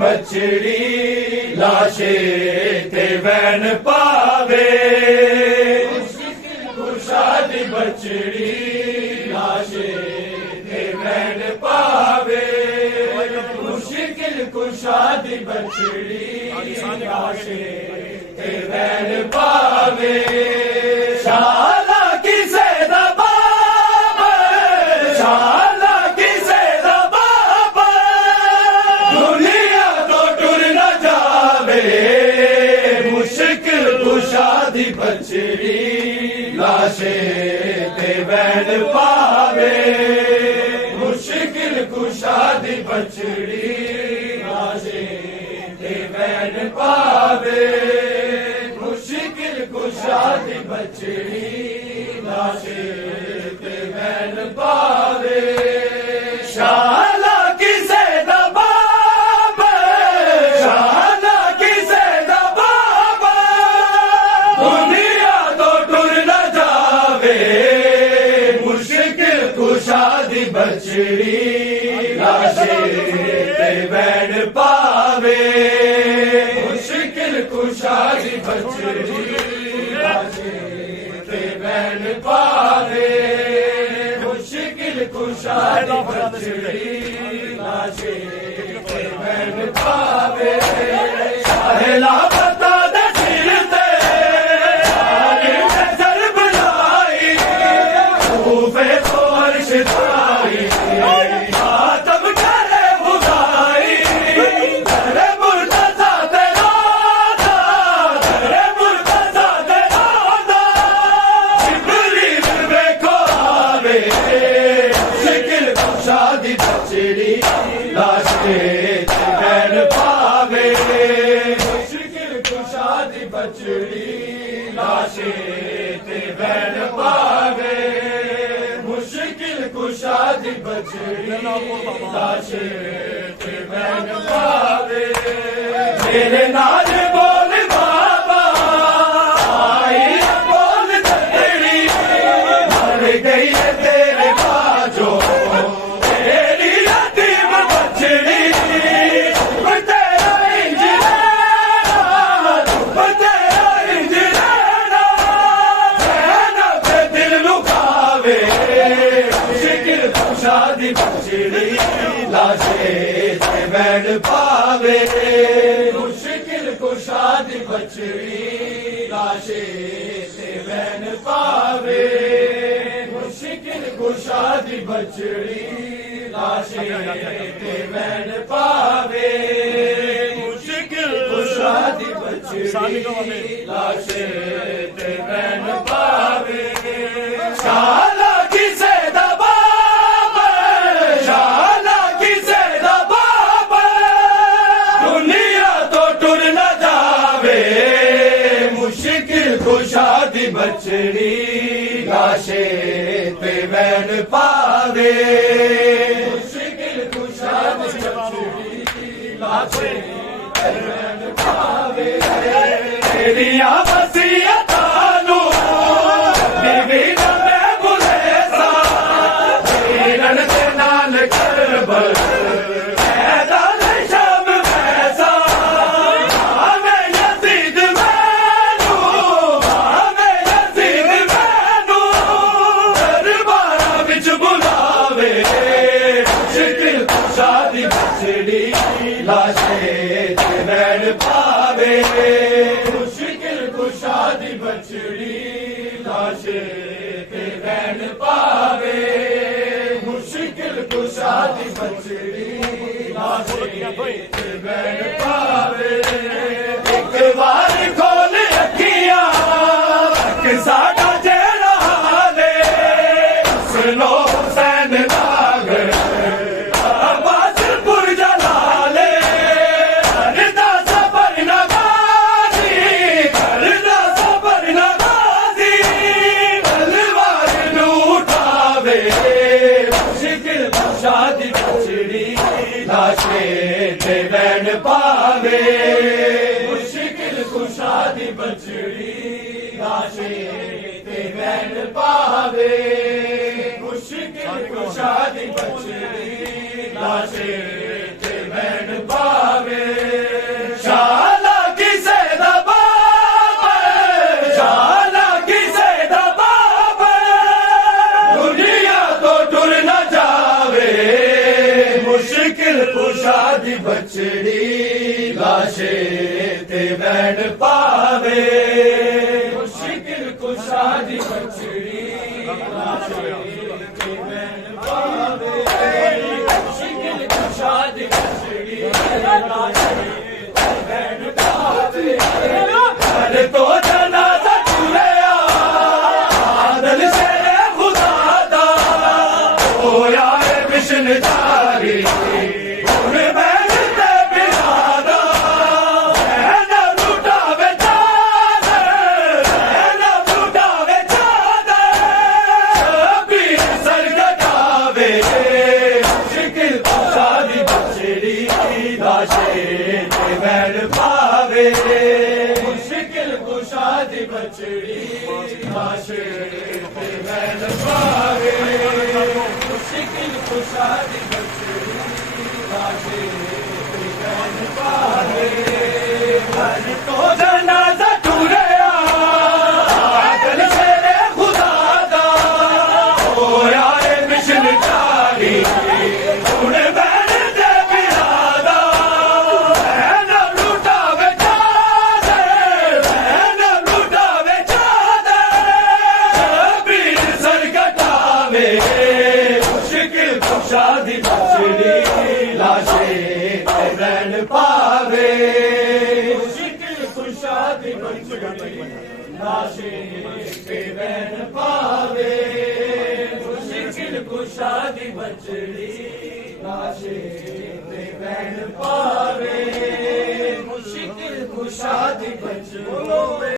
बछड़ी लाशे ते वैन पावे मुश्किल कुशा दी बछड़ी लाशे ते वैन पावे मुश्किल कुशा दी बछड़ी लाशे ते वैन पावे शाला किसे दा बाप शाला किसे दा बाप दुनिया तो टुर न जावे मुश्किल कुशा दी बछड़ी लाशे ते वैन पावे मुश्किल कुशा दी बछड़ी लाशे ते वैन पावे मुश्किल कुशा दी बछड़ी लाशे ते वैन पावे शाला किसे दा बाप शाला किसे दा बाप दुनिया तो टुर न जावे मुश्किल कुशा दी बछड़ी लाशे ते वैन पावे मुश्किल कुशा दी बछड़ी लाशे ते वैन पावे मुश्किल कुशा दी बछड़ी लाशे ते वैन पावे शाहला बता दे सिर ते सारे नजर बुलाई खूफे तो अर्श ताई आतम करे बुदाई करे मुर्तजा ते राधा करे मुर्तजा ते राधा जिब्रील देखो आवे मुश्किल कुशा दी बछड़ी लाशे ते वैन पावे मुश्किल कुशा दी बछड़ी लाशे ते वैन पावे मुश्किल कुशा दी बछड़ी लाशे ते वैन पावे मेरे नाल बोल बाबा आई बोल दड़ी मर गई है तेरे बाजो तेरी यतीम बछड़ी तेरा इंजनेरा तेरा इंजनेरा रहना पे दिल लुकावे मुश्किल कुशा दी बछड़ी लाशे ते वैन पावे मुश्किल कुशा दी बछड़ी लाशे ते वैन पावे मुश्किल कुशा दी बछड़ी लाशे ते वैन पावे मुश्किल कुशा दी बछड़ी लाशे ते वैन पावे शाला किसे दा बाप शाला किसे दा बाप दुनिया तो टुर न जावे मुश्किल कुशा दी बछड़ी लाशे ते वैन पावे मुश्किल कुशा दी बछड़ी लाशे ते वैन पावे तेरिया वसीयतां नूं बीवी ना मैं भुले सा हिरण दे नाल करबल पैदल शब वैसा हमें यजीद मैनू हमें यजीद मैनू दरबारा विच बुलावे मुश्किल कुशा दी बछड़ी लाशे ते वैन पावे मुश्किल कुशा दी बछड़ी लाशे ते वैन पावे मुश्किल कुशा दी बछड़ी लाशे ते वैन पावे एक बार खोल अखियां तक साडा जेड़ा हाले सुनो हुसैन नागर अब्बासपुर जलाले करदा सबर नवाजी करदा सबर नवाजी तलवार नूं उठावे मुश्किल कुशा दी बछड़ी लाशे ते वैन पावे मुश्किल कुशा दी बछड़ी लाशे ते वैन पावे मुश्किल कुशा दी बछड़ी लाशे ते वैन पावे ਦੀ ਬਚੜੀ ਲਾਸ਼ੇ ਤੇ ਬੈਣ ਪਾਵੇ ਮੁਸ਼ਕਿਲ ਕੁਸ਼ਾ ਦੀ ਬਚੜੀ ਲਾਸ਼ੇ ਤੇ ਬੈਣ ਪਾਵੇ ਮੁਸ਼ਕਿਲ ਕੁਸ਼ਾ ਦੀ ਬਚੜੀ ਲਾਸ਼ੇ ਤੇ ਬੈਣ ਪਾਵੇ ਹਰ ਤੋਂ ਜਨਾਜ਼ਾ ਟੁਰਿਆ ਆਦਲ ਸ਼ੇਰੇ ਖੁਦਾ ਦਾ ਹੋਇਆ ਏ ਮਿਸ਼ਨ ਜਾਰੀ ਹੁਣ ਬੈਠ ਤੇ ਬਿਰਾਦਾ ਨਾ ਲੁਟਾਵੇ ਨਾ ਲੁਟਾਵੇ ਵੀ ਸਰਗਟਾਵੇ ਸ਼ਿਕਲ ਕੁਸ਼ਾਦੀ ਬਚੜੀ ਲਾਸ਼ੇ ਤੇ ਬੈਣ ਪਾਵੇ ਮੁਸ਼ਕਿਲ ਕੁਸ਼ਾਦੀ ਬਚੜੀ ਲਾਸ਼ੇ ਤੇ ਬੈਣ ਪਾਵੇ ਮੁਸ਼ਕਿਲ ਕੁਸ਼ਾਦੀ ਬਚੜੀ ਲਾਸ਼ੇ ਤੇ ਬੈਣ ਪਾਵੇ ਹਰ ਤੋਂ ਜਨਾਜ਼ਾ ਟੁਰਿਆ ਆਦਲ ਸ਼ੇਰੇ ਖੁਦਾ ਦਾ ਹੋਇਆ ਏ ਮਿਸ਼ਨ ਜਾਰੀ ਹੁਣ ਬੈਣ ਤੇ ਬਿਰਾਦਾ ਨਾ ਲੁਟਾਵੇ ਨਾ ਲੁਟਾਵੇ ਵੀ ਸਰਗਟਾਵੇ ਮੁਸ਼ਕਿਲ ਕੁਸ਼ਾਦੀ ਬਚੜੀ ਲਾਸ਼ੇ ਤੇ ਬੈਣ ਪਾਵੇ ਮੁਸ਼ਕਿਲ ਕੁਸ਼ਾਦੀ ਬਚੜੀ ਲਾਸ਼ੇ ਤੇ ਬੈਣ ਪਾਵੇ ਮੁਸ਼ਕਿਲ ਕੁਸ਼ਾਦੀ ਬਚੜੀ ਲਾਸ਼ੇ ਤੇ ਬੈਣ ਪਾਵੇ ਮੁਸ਼ਕਿਲ ਕੁਸ਼ਾਦੀ ਬਚੜੀ